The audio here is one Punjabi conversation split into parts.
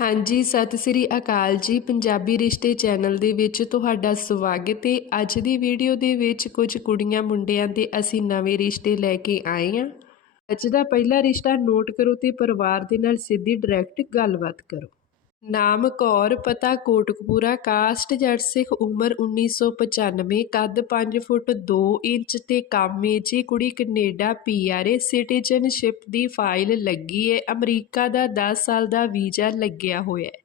ਹਾਂਜੀ, ਸਤਿ ਸ੍ਰੀ ਅਕਾਲ ਜੀ। ਪੰਜਾਬੀ ਰਿਸ਼ਤੇ ਚੈਨਲ ਦੇ ਵਿੱਚ ਤੁਹਾਡਾ ਸਵਾਗਤ ਹੈ। ਅੱਜ ਦੀ ਵੀਡੀਓ ਦੇ ਵਿੱਚ ਕੁਝ ਕੁੜੀਆਂ ਮੁੰਡਿਆਂ ਦੇ ਅਸੀਂ ਨਵੇਂ ਰਿਸ਼ਤੇ ਲੈ ਕੇ ਆਏ ਹਾਂ। ਅੱਜ ਦਾ ਪਹਿਲਾ ਰਿਸ਼ਤਾ ਨੋਟ ਕਰੋ ਤੇ ਪਰਿਵਾਰ ਦੇ ਨਾਲ ਸਿੱਧੀ ਡਾਇਰੈਕਟ ਗੱਲਬਾਤ ਕਰੋ। ਨਾਮ ਕੌਰ, ਪਤਾ ਕੋਟਕਪੂਰਾ, ਕਾਸਟ ਜੱਟ ਸਿੱਖ, ਉਮਰ 1995 ਕੱਦ 5 ਫੁੱਟ 2 ਇੰਚ ਤੇ ਕਾਮੇ ਜੀ ਕੁੜੀ ਕੈਨੇਡਾ ਪੀਆਰਏ ਸਿਟੀਜ਼ਨਸ਼ਿਪ ਦੀ ਫਾਈਲ ਲੱਗੀ ਹੈ ਅਮਰੀਕਾ ਦਾ 10 ਸਾਲ ਦਾ ਵੀਜ਼ਾ ਲੱਗਿਆ ਹੋਇਆ ਹੈ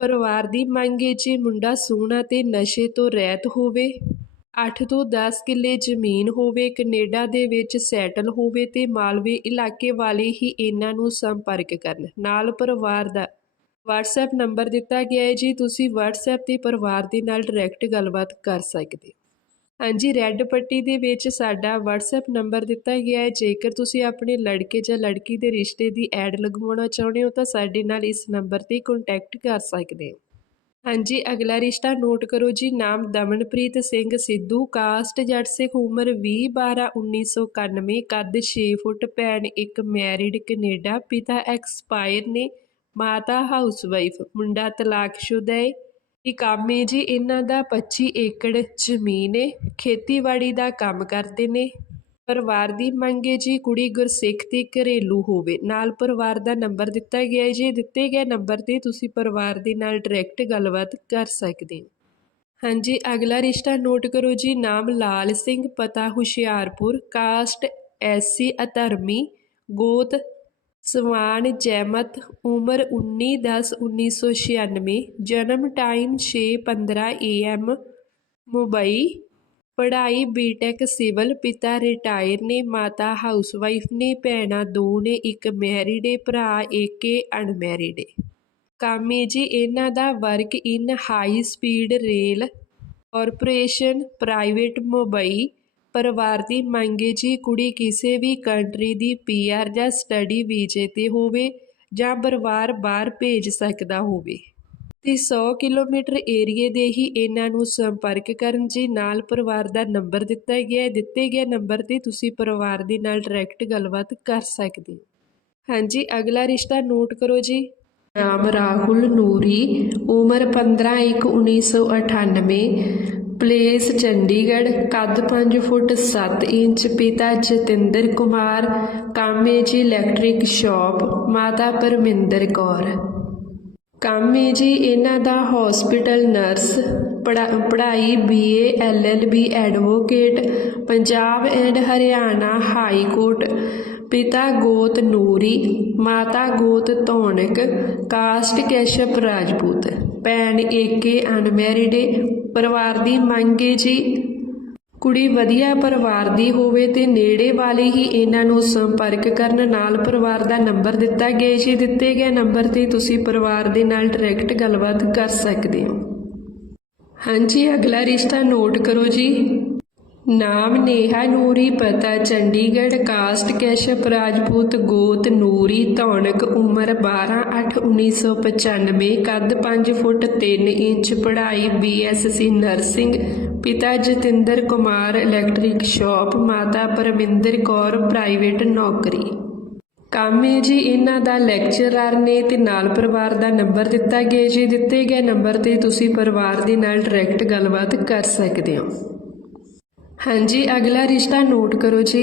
ਪਰਿਵਾਰ ਦੀ ਮੰਗ ਏ, ਜੀ ਮੁੰਡਾ ਸੋਹਣਾ ਤੇ ਨਸ਼ੇ ਤੋਂ ਰਹਿਤ ਹੋਵੇ 8 ਤੋਂ 10 ਕਿੱਲੇ ਜ਼ਮੀਨ ਹੋਵੇ, ਕੈਨੇਡਾ ਦੇ ਵਿੱਚ ਸੈਟਲ ਹੋਵੇ ਤੇ ਮਾਲਵੇ ਇਲਾਕੇ ਵਾਲੇ ਹੀ ਇਹਨਾਂ ਨੂੰ ਸੰਪਰਕ ਕਰਨ। ਨਾਲ ਪਰਿਵਾਰ ਦਾ WhatsApp ਨੰਬਰ ਦਿੱਤਾ ਗਿਆ ਹੈ ਜੀ, ਤੁਸੀਂ WhatsApp ਤੇ ਪਰਿਵਾਰ ਦੇ ਨਾਲ ਡਾਇਰੈਕਟ ਗੱਲਬਾਤ ਕਰ ਸਕਦੇ ਹੋ। ਹਾਂਜੀ ਰੈੱਡ ਪੱਟੀ ਦੇ ਵਿੱਚ ਸਾਡਾ WhatsApp ਨੰਬਰ ਦਿੱਤਾ ਗਿਆ ਹੈ। ਜੇਕਰ ਤੁਸੀਂ ਆਪਣੇ ਲੜਕੇ ਜਾਂ ਲੜਕੀ ਦੇ ਰਿਸ਼ਤੇ ਦੀ ਐਡ ਲਗਵਾਉਣਾ ਚਾਹੁੰਦੇ ਹੋ, ਤਾਂ ਸਾਡੇ ਨਾਲ ਇਸ ਨੰਬਰ ਤੇ ਕੰਟੈਕਟ ਕਰ ਸਕਦੇ ਹੋ। ਹਾਂਜੀ, ਅਗਲਾ ਰਿਸ਼ਤਾ ਨੋਟ ਕਰੋ ਜੀ, ਨਾਮ ਦਮਨਪ੍ਰੀਤ ਸਿੰਘ ਸਿੱਧੂ ਕਾਸਟ ਜੱਟ ਸਿੱਖ ਉਮਰ 20 12 1991 ਕੱਦ 6 ਫੁੱਟ, ਭੈਣ ਇੱਕ ਮੈਰਿਡ ਕੈਨੇਡਾ, ਪਿਤਾ ਐਕਸਪਾਇਰ ਨੇ। ਮਾਤਾ ਹਾਊਸਵਾਈਫ, ਮੁੰਡਾ ਤਲਾਕਸ਼ੁਦਾ ਹੈ ਇਹ ਕੰਮ ਹੈ ਜੀ ਇਹਨਾਂ ਦਾ 25 ਏਕੜ ਜ਼ਮੀਨ ਏ। ਖੇਤੀਬਾੜੀ ਦਾ ਕੰਮ ਕਰਦੇ ਨੇ। ਪਰਿਵਾਰ ਦੀ ਮੰਗ ਹੈ ਜੀ ਕੁੜੀ ਗੁਰਸਿੱਖ ਤੇ ਘਰੇਲੂ ਹੋਵੇ। ਨਾਲ ਪਰਿਵਾਰ ਦਾ ਨੰਬਰ ਦਿੱਤਾ ਗਿਆ ਹੈ ਜੀ ਦਿੱਤੇ ਗਏ ਨੰਬਰ ਤੇ ਤੁਸੀਂ ਪਰਿਵਾਰ ਦੇ ਨਾਲ ਡਾਇਰੈਕਟ ਗੱਲਬਾਤ ਕਰ ਸਕਦੇ ਹੋ। ਹਾਂਜੀ, ਅਗਲਾ ਰਿਸ਼ਤਾ ਨੋਟ ਕਰੋ ਜੀ। ਨਾਮ ਲਾਲ ਸਿੰਘ, ਪਤਾ ਹੁਸ਼ਿਆਰਪੁਰ, ਕਾਸਟ ਐਸਸੀ, ਅਧਰਮੀ, ਗੋਤ ਸਵਾਨ ਜੈਮਤ, ਉਮਰ 19/10/1996 ਜਨਮ ਟਾਈਮ 6:15 AM ਮੁੰਬਈ। ਪੜ੍ਹਾਈ ਬੀਟੈਕ ਸਿਵਲ ਪਿਤਾ ਰਿਟਾਇਰ ਨੇ, ਮਾਤਾ ਹਾਊਸਵਾਈਫ ਨੇ, ਭੈਣਾਂ ਦੋ ਨੇ, ਇੱਕ ਮੈਰਿਡ ਏ, ਭਰਾ ਇੱਕ ਏ ਅਨਮੈਰਿਡ ਏ। ਕੰਮ ਹੈ ਜੀ, ਇਹਨਾਂ ਦਾ work in high speed rail corporation private Mumbai. ਪਰਿਵਾਰ ਦੀ ਮੰਗ ਹੈ ਜੀ ਕੁੜੀ ਕਿਸੇ ਵੀ ਕੰਟਰੀ ਦੀ ਪੀਆਰ ਜਾਂ ਸਟੱਡੀ ਵੀਜ਼ੇ ਤੇ ਹੋਵੇ ਜਾਂ ਪਰਿਵਾਰ ਬਾਹਰ ਭੇਜ ਸਕਦਾ ਹੋਵੇ। ਤੇ 100 ਕਿਲੋਮੀਟਰ ਏਰੀਏ ਦੇ ਹੀ ਇਹਨਾਂ ਨੂੰ ਸੰਪਰਕ ਕਰਨ ਜੀ, ਨਾਲ ਪਰਿਵਾਰ ਦਾ ਨੰਬਰ ਦਿੱਤਾ ਗਿਆ ਹੈ। ਦਿੱਤੇ ਗਏ ਨੰਬਰ ਤੇ ਤੁਸੀਂ ਪਰਿਵਾਰ ਦੇ ਨਾਲ ਡਾਇਰੈਕਟ ਗੱਲਬਾਤ ਕਰ ਸਕਦੇ ਹੋ। ਹਾਂਜੀ, ਅਗਲਾ ਰਿਸ਼ਤਾ ਨੋਟ ਕਰੋ ਜੀ। ਨਾਮ ਰਾਹੁਲ ਨੂਰੀ, ਉਮਰ 15/1/1998 ਪਲੇਸ ਚੰਡੀਗੜ੍ਹ ਕੱਦ 5 ਫੁੱਟ 7 ਇੰਚ, ਪਿਤਾ ਜਤਿੰਦਰ ਕੁਮਾਰ ਕਾਮੇ ਜੀ ਇਲੈਕਟ੍ਰਿਕ ਸ਼ਾਪ ਮਾਤਾ ਪਰਮਿੰਦਰ ਕੌਰ। ਕਾਮੇ ਜੀ ਇਹਨਾਂ ਦਾ ਹਸਪੀਟਲ ਨਰਸ ਪੜ੍ਹਾ- ਪੜ੍ਹਾਈ BA LLB advocate Punjab and Haryana high court ਪਿਤਾ ਗੋਤ ਨੂਰੀ, ਮਾਤਾ ਗੋਤ ਧੌਣਕ ਕਾਸਟ ਕੈਸ਼ਪ ਰਾਜਪੂਤ, ਭੈਣ ਏਕੇ ਅਨਮੈਰਿਡ ਪਰਿਵਾਰ ਦੀ ਮੰਗ ਹੈ ਜੀ। ਕੁੜੀ ਵਧੀਆ ਪਰਿਵਾਰ ਦੀ ਹੋਵੇ ਤੇ ਨੇੜੇ ਵਾਲੇ ਹੀ ਇਹਨਾਂ ਨੂੰ ਸੰਪਰਕ ਕਰਨ ਨਾਲ ਪਰਿਵਾਰ ਦਾ ਨੰਬਰ ਦਿੱਤਾ ਗਿਆ ਜੀ। ਦਿੱਤੇ ਗਏ ਨੰਬਰ ਤੇ ਤੁਸੀਂ ਪਰਿਵਾਰ ਦੇ ਨਾਲ ਡਾਇਰੈਕਟ ਗੱਲਬਾਤ ਕਰ ਸਕਦੇ ਹੋ। ਹਾਂਜੀ, ਅਗਲਾ ਰਿਸ਼ਤਾ ਨੋਟ ਕਰੋ ਜੀ। ਨਾਮ ਨੇਹਾ ਨੂਰੀ, ਪਤਾ ਚੰਡੀਗੜ੍ਹ, ਕਾਸਟ ਕੈਸ਼ਪ, ਰਾਜਪੂਤ, ਗੋਤ, ਨੂਰੀ, ਧੌਣਕ, ਉਮਰ 12/8/1995 ਕੱਦ 5 ਫੁੱਟ 3 ਇੰਚ, ਪੜ੍ਹਾਈ ਬੀਐਸਸੀ ਨਰਸਿੰਗ, ਪਿਤਾ ਜਤਿੰਦਰ ਕੁਮਾਰ, ਇਲੈਕਟ੍ਰਿਕ ਸ਼ਾਪ, ਮਾਤਾ ਪਰਮਿੰਦਰ ਕੌਰ, ਪ੍ਰਾਈਵੇਟ ਨੌਕਰੀ। ਕੰਮ ਹੈ ਜੀ, ਇਹਨਾਂ ਦਾ ਲੈਕਚਰਰ ਨੇ ਤੇ ਨਾਲ ਪਰਿਵਾਰ ਦਾ ਨੰਬਰ ਦਿੱਤਾ ਗਿਆ। ਜੀ ਦਿੱਤੇ ਗਏ ਨੰਬਰ ਤੇ ਤੁਸੀਂ ਪਰਿਵਾਰ ਦੇ ਨਾਲ ਡਾਇਰੈਕਟ ਗੱਲਬਾਤ ਕਰ ਸਕਦੇ ਹੋ। ਹਾਂਜੀ, ਅਗਲਾ ਰਿਸ਼ਤਾ ਨੋਟ ਕਰੋ ਜੀ।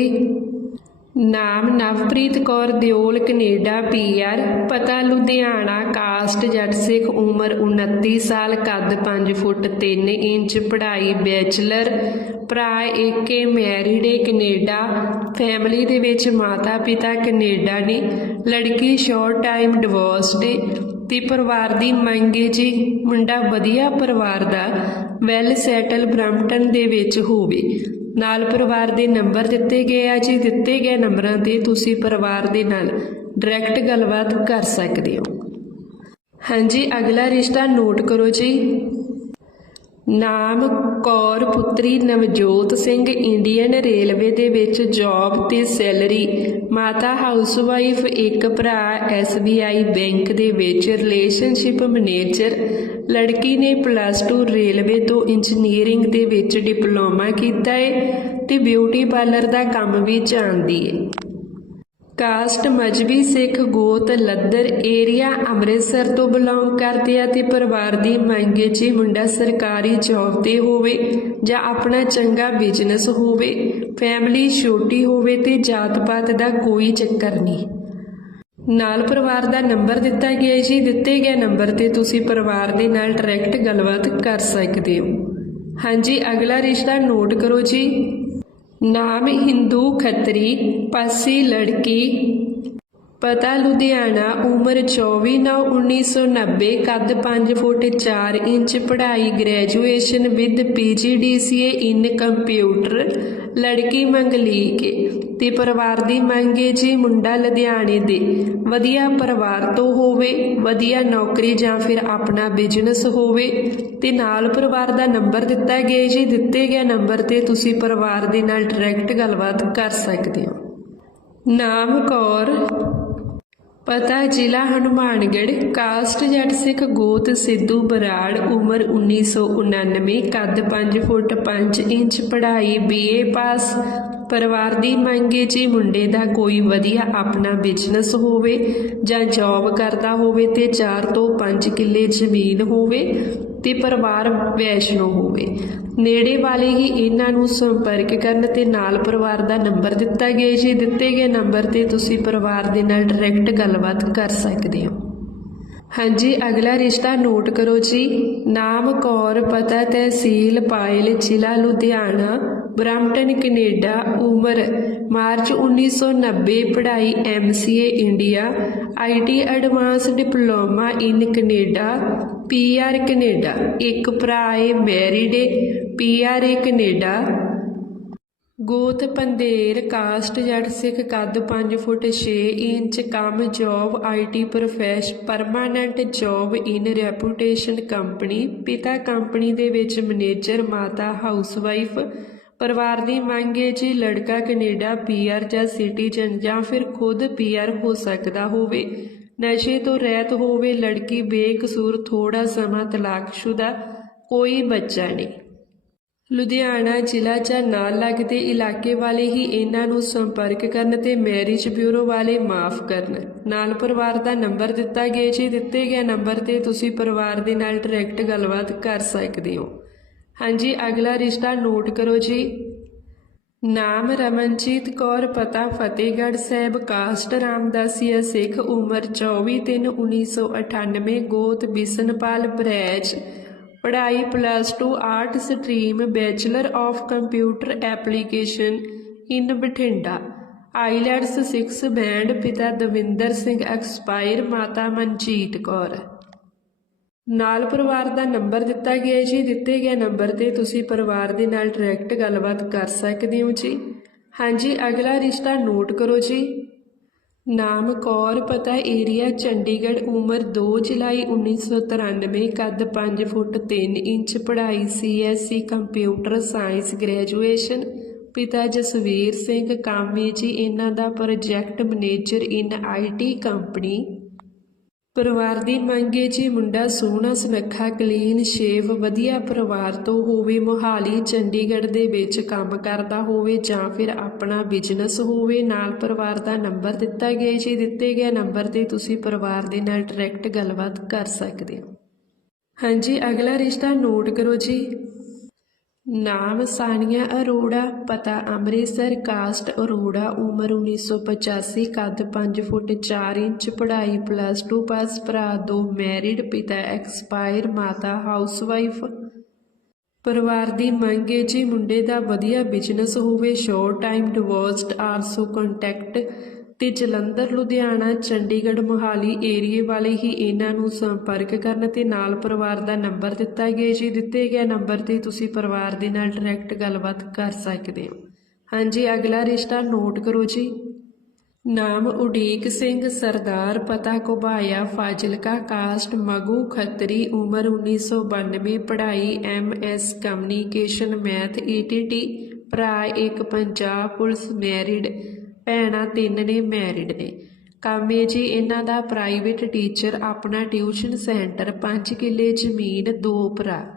ਨਾਮ ਨਵਪ੍ਰੀਤ ਕੌਰ ਦਿਓਲ, ਕੈਨੇਡਾ ਪੀਆਰ ਪਤਾ ਲੁਧਿਆਣਾ, ਕਾਸਟ ਜੱਟ ਸਿੱਖ, ਉਮਰ 29 ਸਾਲ, ਕੱਦ 5 ਫੁੱਟ 3 ਇੰਚ, ਪੜ੍ਹਾਈ ਬੈਚਲਰ, ਭਰਾ ਏਕੇ, ਮੈਰਿਡ ਏ, ਕੈਨੇਡਾ। ਫੈਮਿਲੀ ਦੇ ਵਿੱਚ ਮਾਤਾ ਪਿਤਾ ਕੈਨੇਡਾ ਨੇ ਲੜਕੀ ਸ਼ਾਰਟ ਟਾਈਮ ਡਿਵੋਰਸਡ ਏ। ਤੇ ਪਰਿਵਾਰ ਦੀ ਮੰਗ ਹੈ ਜੀ, ਮੁੰਡਾ ਵਧੀਆ ਪਰਿਵਾਰ ਦਾ ਵੈਲ ਸੈਟਲ ਬ੍ਰੈਂਪਟਨ ਦੇ ਵਿੱਚ ਹੋਵੇ। ਨਾਲ ਪਰਿਵਾਰ ਦੇ ਨੰਬਰ ਦਿੱਤੇ ਗਏ ਆ ਜੀ, ਦਿੱਤੇ ਗਏ ਨੰਬਰਾਂ ਤੇ ਤੁਸੀਂ ਪਰਿਵਾਰ ਦੇ ਨਾਲ ਡਾਇਰੈਕਟ ਗੱਲਬਾਤ ਕਰ ਸਕਦੇ ਹੋ। ਹਾਂਜੀ, ਅਗਲਾ ਰਿਸ਼ਤਾ ਨੋਟ ਕਰੋ ਜੀ। ਨਾਮ ਕੌਰ ਪੁੱਤਰੀ ਨਵਜੋਤ ਸਿੰਘ ਇੰਡੀਅਨ ਰੇਲਵੇ ਦੇ ਵਿੱਚ ਜੌਬ ਤੇ ਸੈਲਰੀ ਮਾਤਾ ਹਾਊਸਵਾਈਫ ਇੱਕ ਭਰਾ SBI ਬੈਂਕ ਦੇ ਵਿੱਚ ਰਿਲੇਸ਼ਨਸ਼ਿਪ ਮੈਨੇਜਰ ਲੜਕੀ ਨੇ ਪਲੱਸ 2 ਰੇਲਵੇ ਤੋਂ ਇੰਜੀਨੀਅਰਿੰਗ ਦੇ ਵਿੱਚ ਡਿਪਲੋਮਾ ਕੀਤਾ ਹੈ ਤੇ ਬਿਊਟੀ ਪਾਰਲਰ ਦਾ ਕੰਮ ਵੀ ਜਾਣਦੀ ਹੈ ਕਾਸਟ ਮਜਬੀ ਸਿੱਖ ਗੋਤ ਲੱਦਰ ਏਰੀਆ ਅੰਮ੍ਰਿਤਸਰ ਤੋਂ ਬਿਲੋਂਗ ਕਰਦੇ ਆ ਤੇ ਪਰਿਵਾਰ ਦੀ ਮੰਗੇ 'ਚ ਮੁੰਡਾ ਸਰਕਾਰੀ ਜੌਬ ਤੇ ਹੋਵੇ ਜਾਂ ਆਪਣਾ ਚੰਗਾ ਬਿਜ਼ਨਸ ਹੋਵੇ ਫੈਮਿਲੀ ਛੋਟੀ ਹੋਵੇ ਤੇ ਜਾਤ ਪਾਤ ਦਾ ਕੋਈ ਚੱਕਰ ਨਹੀਂ। ਨਾਲ ਪਰਿਵਾਰ ਦਾ ਨੰਬਰ ਦਿੱਤਾ ਗਿਆ ਜੀ, ਦਿੱਤੇ ਗਏ ਨੰਬਰ ਤੇ ਤੁਸੀਂ ਪਰਿਵਾਰ ਦੇ ਨਾਲ ਡਾਇਰੈਕਟ ਗੱਲਬਾਤ ਕਰ ਸਕਦੇ ਹੋ। ਹਾਂਜੀ, ਅਗਲਾ ਰਿਸ਼ਤਾ ਨੋਟ ਕਰੋ ਜੀ। ਨਾਮ ਹਿੰਦੂ ਖੱਤਰੀ, ਪਾਸੀ ਲੜਕੀ। ਪਤਾ ਲੁਧਿਆਣਾ, ਉਮਰ 24 ਨੌ 1990 ਕੱਦ 5 ਫੁੱਟ 4 ਇੰਚ, ਪੜ੍ਹਾਈ graduation with PGDCA in computer, ਲੜਕੀ ਮੰਗਲੀਕ। ਤੇ ਪਰਿਵਾਰ ਦੀ ਮੰਗ ਹੈ ਜੀ ਮੁੰਡਾ ਲੁਧਿਆਣੇ ਦੇ ਵਧੀਆ ਪਰਿਵਾਰ ਤੋਂ ਹੋਵੇ, ਵਧੀਆ ਨੌਕਰੀ ਜਾਂ ਫਿਰ ਆਪਣਾ ਬਿਜ਼ਨਸ ਹੋਵੇ, ਤੇ ਨਾਲ ਪਰਿਵਾਰ ਦਾ ਨੰਬਰ ਦਿੱਤਾ ਗਿਆ ਜੀ, ਦਿੱਤੇ ਗਏ ਨੰਬਰ ਤੇ ਤੁਸੀਂ ਪਰਿਵਾਰ ਦੇ ਨਾਲ ਡਾਇਰੈਕਟ ਗੱਲਬਾਤ ਕਰ ਸਕਦੇ ਹੋ। ਨਾਮ ਕੌਰ, ਪਤਾ ਜ਼ਿਲ੍ਹਾ ਹਨੂਮਾਨਗੜ੍ਹ, ਕਾਸਟ ਜੱਟ ਸਿੱਖ ਗੋਤ ਸਿੱਧੂ ਬਰਾੜ, ਉਮਰ 1999 ਕੱਦ 5 ਫੁੱਟ 5 ਇੰਚ, ਪੜ੍ਹਾਈ ਬੀਏ ਪਾਸ ਪਰਿਵਾਰ ਦੀ ਮੰਗ ਹੈ ਜੀ ਮੁੰਡੇ ਦਾ ਕੋਈ ਵਧੀਆ ਆਪਣਾ ਬਿਜ਼ਨਸ ਹੋਵੇ ਜਾਂ ਜੌਬ ਕਰਦਾ ਹੋਵੇ ਤੇ 4 ਤੋਂ 5 ਕਿੱਲੇ ਜ਼ਮੀਨ ਹੋਵੇ ਤੇ ਪਰਿਵਾਰ ਵੈਸ਼ਨੋ ਹੋਵੇ। ਨੇੜੇ ਵਾਲੇ ਹੀ ਇਹਨਾਂ ਨੂੰ ਸੰਪਰਕ ਕਰਨ ਤੇ ਨਾਲ ਪਰਿਵਾਰ ਦਾ ਨੰਬਰ ਦਿੱਤਾ ਗਿਆ ਜੀ ਦਿੱਤੇ ਗਏ ਨੰਬਰ ਤੇ ਤੁਸੀਂ ਪਰਿਵਾਰ ਦੇ ਨਾਲ ਡਾਇਰੈਕਟ ਗੱਲਬਾਤ ਕਰ ਸਕਦੇ ਹੋ। ਹਾਂਜੀ, ਅਗਲਾ ਰਿਸ਼ਤਾ ਨੋਟ ਕਰੋ ਜੀ। ਨਾਮ, ਕੌਰ, ਪਤਾ ਤਹਿਸੀਲ, ਪਾਇਲ, ਜ਼ਿਲ੍ਹਾ ਲੁਧਿਆਣਾ। ਬਰੈਂਪਟਨ ਕੈਨੇਡਾ, ਉਮਰ, ਮਾਰਚ 1990 ਪੜ੍ਹਾਈ MCA India IT advance diploma in Canada PR Canada. ਇੱਕ ਭਰਾ ਹੈ ਮੈਰਿਡ ਹੈ ਪੀਆਰ ਹੈ ਕੈਨੇਡਾ। ਗੋਤ ਪੰਦੇਰ, ਕਾਸਟ ਜੱਟ ਸਿੱਖ ਕੱਦ 5 ਫੁੱਟ 6 ਇੰਚ, ਕੰਮ job IT profession, permanent job in reputation company, ਪਿਤਾ ਕੰਪਨੀ ਦੇ ਵਿੱਚ ਮੈਨੇਜਰ, ਮਾਤਾ ਹਾਊਸਵਾਈਫ ਪਰਿਵਾਰ ਦੀ ਮੰਗ ਹੈ ਜੀ ਲੜਕਾ ਕੈਨੇਡਾ ਪੀਆਰ ਜਾਂ ਸਿਟੀਜ਼ਨ ਜਾਂ ਫਿਰ ਖੁਦ ਪੀਆਰ ਹੋ ਸਕਦਾ ਹੋਵੇ। ਨਸ਼ੇ ਤੋਂ ਰਹਿਤ ਹੋਵੇ ਲੜਕੀ ਬੇਕਸੂਰ ਥੋੜਾ ਸਮਾਂ ਤਲਾਕਸ਼ੁਦਾ ਕੋਈ ਬੱਚਾ ਨਹੀਂ। ਲੁਧਿਆਣਾ ਜ਼ਿਲ੍ਹਾ ਜਾਂ ਨਾਲ ਲੱਗਦੇ ਇਲਾਕੇ ਵਾਲੇ ਹੀ ਇਹਨਾਂ ਨੂੰ ਸੰਪਰਕ ਕਰਨ ਤੇ ਮੈਰਿਜ ਬਿਊਰੋ ਵਾਲੇ ਮਾਫ ਕਰਨ। ਨਾਲ ਪਰਿਵਾਰ ਦਾ ਨੰਬਰ ਦਿੱਤਾ ਗਿਆ ਜੀ। ਦਿੱਤੇ ਗਏ ਨੰਬਰ ਤੇ ਤੁਸੀਂ ਪਰਿਵਾਰ ਦੇ ਨਾਲ ਡਾਇਰੈਕਟ ਗੱਲਬਾਤ ਕਰ ਸਕਦੇ ਹੋ। ਹਾਂਜੀ, ਅਗਲਾ ਰਿਸ਼ਤਾ ਨੋਟ ਕਰੋ ਜੀ। ਨਾਮ ਰਮਨਜੀਤ ਕੌਰ, ਪਤਾ ਫਤਿਹਗੜ੍ਹ ਸਾਹਿਬ, ਕਾਸਟ ਰਾਮਦਾਸੀਆ ਸਿੱਖ, ਉਮਰ 24/3/1998 ਗੋਤ ਬਿਸਨਪਾਲ ਬਰੈਜ। ਪੜ੍ਹਾਈ plus 2 art stream bachelor of computer application in Bathinda. IELTS 6 band ਪਿਤਾ ਦਵਿੰਦਰ ਸਿੰਘ ਐਕਸਪਾਇਰ ਮਾਤਾ ਮਨਜੀਤ ਕੌਰ। ਨਾਲ ਪਰਿਵਾਰ ਦਾ ਨੰਬਰ ਦਿੱਤਾ ਗਿਆ ਜੀ। ਦਿੱਤੇ ਗਏ ਨੰਬਰ ਤੇ ਤੁਸੀਂ ਪਰਿਵਾਰ ਦੇ ਨਾਲ ਡਾਇਰੈਕਟ ਗੱਲਬਾਤ ਕਰ ਸਕਦੇ ਹੋ ਜੀ। ਹਾਂਜੀ, ਅਗਲਾ ਰਿਸ਼ਤਾ ਨੋਟ ਕਰੋ ਜੀ। ਨਾਮ ਕੌਰ, ਪਤਾ ਏਰੀਆ ਚੰਡੀਗੜ੍ਹ, ਉਮਰ 2 ਜੁਲਾਈ 1993 ਕੱਦ 5 ਫੁੱਟ 3 ਇੰਚ, ਪੜ੍ਹਾਈ ਸੀਐਸਸੀ ਕੰਪਿਊਟਰ ਸਾਇੰਸ ਗ੍ਰੈਜੂਏਸ਼ਨ ਪਿਤਾ ਜਸਵੀਰ ਸਿੰਘ ਕਾਮੇ ਜੀ, ਇਹਨਾਂ ਦਾ project manager in IT company ਪਰਿਵਾਰ ਦੀ ਮੰਗ ਹੈ ਜੀ ਮੁੰਡਾ ਸੋਹਣਾ, ਸੁਨੱਖਾ, ਕਲੀਨ ਸ਼ੇਵ ਵਧੀਆ ਪਰਿਵਾਰ ਤੋਂ ਹੋਵੇ, ਮੋਹਾਲੀ, ਚੰਡੀਗੜ੍ਹ ਦੇ ਵਿੱਚ ਕੰਮ ਕਰਦਾ ਹੋਵੇ ਜਾਂ ਫਿਰ ਆਪਣਾ ਬਿਜ਼ਨਸ ਹੋਵੇ, ਨਾਲ ਪਰਿਵਾਰ ਦਾ ਨੰਬਰ ਦਿੱਤਾ ਗਿਆ ਜੀ ਦਿੱਤੇ ਗਏ ਨੰਬਰ ਤੇ ਤੁਸੀਂ ਪਰਿਵਾਰ ਦੇ ਨਾਲ ਡਾਇਰੈਕਟ ਗੱਲਬਾਤ ਕਰ ਸਕਦੇ ਹੋ। ਹਾਂਜੀ, ਅਗਲਾ ਰਿਸ਼ਤਾ ਨੋਟ ਕਰੋ ਜੀ। ਨਾਮ ਸਾਨੀਆ ਅਰੋੜਾ, ਪਤਾ ਅੰਮ੍ਰਿਤਸਰ, ਕਾਸਟ ਅਰੋੜਾ, ਉਮਰ 1985 ਕੱਦ 5 ਫੁੱਟ 4 ਇੰਚ, ਪੜ੍ਹਾਈ ਪਲੱਸ 2 ਪਾਸ ਭਰਾ ਦੋ ਮੈਰਿਡ ਪਿਤਾ ਐਕਸਪਾਇਰ ਮਾਤਾ ਹਾਊਸਵਾਈਫ ਪਰਿਵਾਰ ਦੀ ਮੰਗ ਹੈ ਜੀ ਮੁੰਡੇ ਦਾ ਵਧੀਆ ਬਿਜ਼ਨਸ ਹੋਵੇ ਸ਼ੋਰਟ ਟਾਈਮ ਡਿਵੋਰਸਡ ਆਰਸੋ ਕੰਟੈਕਟ ਤੇ ਜਲੰਧਰ, ਲੁਧਿਆਣਾ, ਚੰਡੀਗੜ੍ਹ, ਮੋਹਾਲੀ ਏਰੀਏ ਵਾਲੇ ਹੀ ਇਹਨਾਂ ਨੂੰ ਸੰਪਰਕ ਕਰਨ ਤੇ ਨਾਲ ਪਰਿਵਾਰ ਦਾ ਨੰਬਰ ਦਿੱਤਾ ਗਿਆ ਜੀ। ਦਿੱਤੇ ਗਏ ਨੰਬਰ ਤੇ ਤੁਸੀਂ ਪਰਿਵਾਰ ਦੇ ਨਾਲ ਡਾਇਰੈਕਟ ਗੱਲਬਾਤ ਕਰ ਸਕਦੇ ਹੋ। ਹਾਂਜੀ, ਅਗਲਾ ਰਿਸ਼ਤਾ ਨੋਟ ਕਰੋ ਜੀ। ਨਾਮ ਉਡੀਕ ਸਿੰਘ, ਸਰਦਾਰ ਪਤਾ ਕੋਬਾਇਆ ਫਾਜ਼ਿਲਕਾ ਕਾਸਟ ਮਗੂ ਖੱਤਰੀ, ਉਮਰ 1992 ਪੜ੍ਹਾਈ ਐਮਐਸ ਕਮਿਊਨੀਕੇਸ਼ਨ ਮੈਥ ਈਟੀਟੀ ਭਰਾ ਇੱਕ ਪੰਜਾਬ, ਪੁਲਿਸ ਮੈਰਿਡ ਭੈਣਾਂ ਤਿੰਨ ਨੇ ਮੈਰਿਡ ਨੇ। ਕਾਮੇ ਜੀ, ਇਹਨਾਂ ਦਾ ਪ੍ਰਾਈਵੇਟ ਟੀਚਰ ਆਪਣਾ ਟਿਊਸ਼ਨ ਸੈਂਟਰ 5 ਕਿੱਲੇ ਜ਼ਮੀਨ, ਦੋ ਭਰਾ।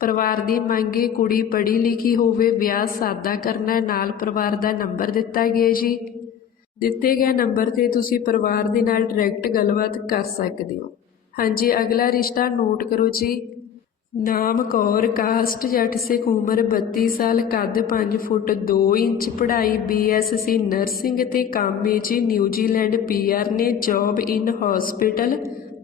ਪਰਿਵਾਰ ਦੀ ਮੰਗੇ ਕੁੜੀ ਪੜ੍ਹੀ ਲਿਖੀ ਹੋਵੇ, ਵਿਆਹ ਸਾਦਾ ਕਰਨਾ, ਨਾਲ ਪਰਿਵਾਰ ਦਾ ਨੰਬਰ ਦਿੱਤਾ ਗਿਆ ਜੀ। ਦਿੱਤੇ ਗਏ ਨੰਬਰ ਤੇ ਤੁਸੀਂ ਪਰਿਵਾਰ ਦੇ ਨਾਲ ਡਾਇਰੈਕਟ ਗੱਲਬਾਤ ਕਰ ਸਕਦੇ ਹੋ। ਹਾਂਜੀ, ਅਗਲਾ ਰਿਸ਼ਤਾ ਨੋਟ ਕਰੋ ਜੀ। ਨਾਮ ਕੌਰ, ਕਾਸਟ ਜੱਟ ਸਿੱਖ ਉਮਰ 32 ਸਾਲ, ਕੱਦ 5 ਫੁੱਟ 2 ਇੰਚ, ਪੜ੍ਹਾਈ ਬੀਐਸਸੀ ਨਰਸਿੰਗ ਤੇ ਕੰਮ ਵਿੱਚ ਨਿਊਜ਼ੀਲੈਂਡ ਪੀਆਰ ਨੇ ਜੌਬ ਇਨ ਹਸਪੀਟਲ।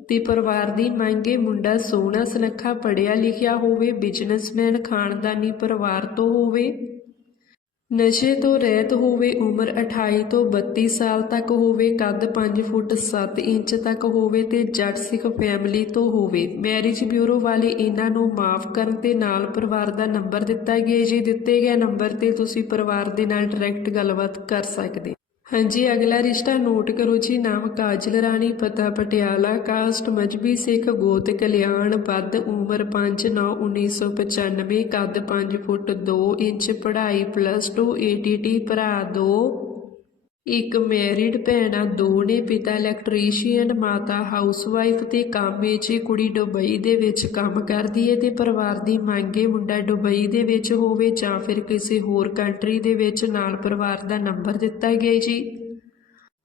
ਤੇ ਪਰਿਵਾਰ ਦੀ ਮੰਗੇ ਮੁੰਡਾ ਸੋਹਣਾ ਸੁਨੱਖਾ ਪੜ੍ਹਿਆ ਲਿਖਿਆ ਹੋਵੇ, ਬਿਜ਼ਨਸਮੈਨ, ਖਾਨਦਾਨੀ ਪਰਿਵਾਰ ਤੋਂ ਹੋਵੇ। ਨਸ਼ੇ ਤੋਂ ਰਹਿਤ ਹੋਵੇ ਉਮਰ 28 ਤੋਂ 32 ਸਾਲ ਤੱਕ ਹੋਵੇ, ਕੱਦ 5 ਫੁੱਟ 7 ਇੰਚ ਤੱਕ ਹੋਵੇ ਤੇ ਜੱਟ ਸਿੱਖ ਫੈਮਿਲੀ ਤੋਂ ਹੋਵੇ। ਮੈਰਿਜ ਬਿਊਰੋ ਵਾਲੇ ਇਹਨਾਂ ਨੂੰ ਮਾਫ ਕਰਨ ਤੇ ਨਾਲ ਪਰਿਵਾਰ ਦਾ ਨੰਬਰ ਦਿੱਤਾ ਗਿਆ ਜੀ ਦਿੱਤੇ ਗਏ ਨੰਬਰ ਤੇ ਤੁਸੀਂ ਪਰਿਵਾਰ ਦੇ ਨਾਲ ਡਾਇਰੈਕਟ ਗੱਲਬਾਤ ਕਰ ਸਕਦੇ ਹਾਂਜੀ, ਅਗਲਾ ਰਿਸ਼ਤਾ ਨੋਟ ਕਰੋ ਜੀ। ਨਾਮ ਕਾਜਲ ਰਾਣੀ, ਪਤਾ ਪਟਿਆਲਾ, ਕਾਸਟ ਮਜਬੀ, ਸਿੱਖ, ਗੋਤ, ਕਲਿਆਣ, ਵੱਧ ਉਮਰ 5 9 1995 ਕੱਦ 5 ਫੁੱਟ 2 ਇੰਚ, ਪੜ੍ਹਾਈ ਪਲੱਸ 2 ਏਟੀਟੀ ਭਰਾ 2 ਇੱਕ ਮੈਰਿਡ ਭੈਣਾਂ ਦੋ ਨੇ ਪਿਤਾ ਇਲੈਕਟ੍ਰੀਸ਼ੀਅਨ, ਮਾਤਾ ਹਾਊਸਵਾਈਫ ਤੇ ਕੰਮ ਕੁੜੀ ਦੁਬਈ ਦੇ ਵਿੱਚ ਕੰਮ ਕਰਦੀ ਹੈ ਤੇ ਪਰਿਵਾਰ ਦੀ ਮੰਗੇ ਮੁੰਡਾ ਦੁਬਈ ਦੇ ਵਿੱਚ ਹੋਵੇ ਜਾਂ ਫਿਰ ਕਿਸੇ ਹੋਰ ਕੰਟਰੀ ਦੇ ਵਿੱਚ ਨਾਲ ਪਰਿਵਾਰ ਦਾ ਨੰਬਰ ਦਿੱਤਾ ਗਿਆ ਜੀ।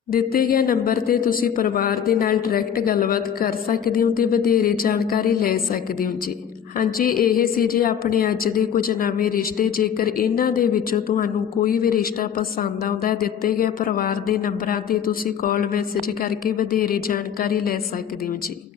ਦਿੱਤੇ ਗਏ ਨੰਬਰ ਤੇ ਤੁਸੀਂ ਪਰਿਵਾਰ ਦੇ ਨਾਲ ਡਾਇਰੈਕਟ ਗੱਲਬਾਤ ਕਰ ਸਕਦੇ ਹੋ ਤੇ ਵਧੇਰੇ ਜਾਣਕਾਰੀ ਲੈ ਸਕਦੇ ਹੋ ਜੀ। ਹਾਂਜੀ, ਇਹ ਸੀ ਜੀ ਆਪਣੇ ਅੱਜ ਦੇ ਕੁਝ ਨਵੇਂ ਰਿਸ਼ਤੇ। ਜੇਕਰ ਇਹਨਾਂ ਦੇ ਵਿੱਚੋਂ ਤੁਹਾਨੂੰ ਕੋਈ ਵੀ ਰਿਸ਼ਤਾ ਪਸੰਦ ਆਉਂਦਾ ਹੈ, ਦਿੱਤੇ ਗਏ ਪਰਿਵਾਰ ਦੇ ਨੰਬਰਾਂ ਤੇ ਤੁਸੀਂ ਕਾਲ ਮੈਸੇਜ ਕਰਕੇ ਵਧੇਰੇ ਜਾਣਕਾਰੀ ਲੈ ਸਕਦੇ ਹੋ ਜੀ।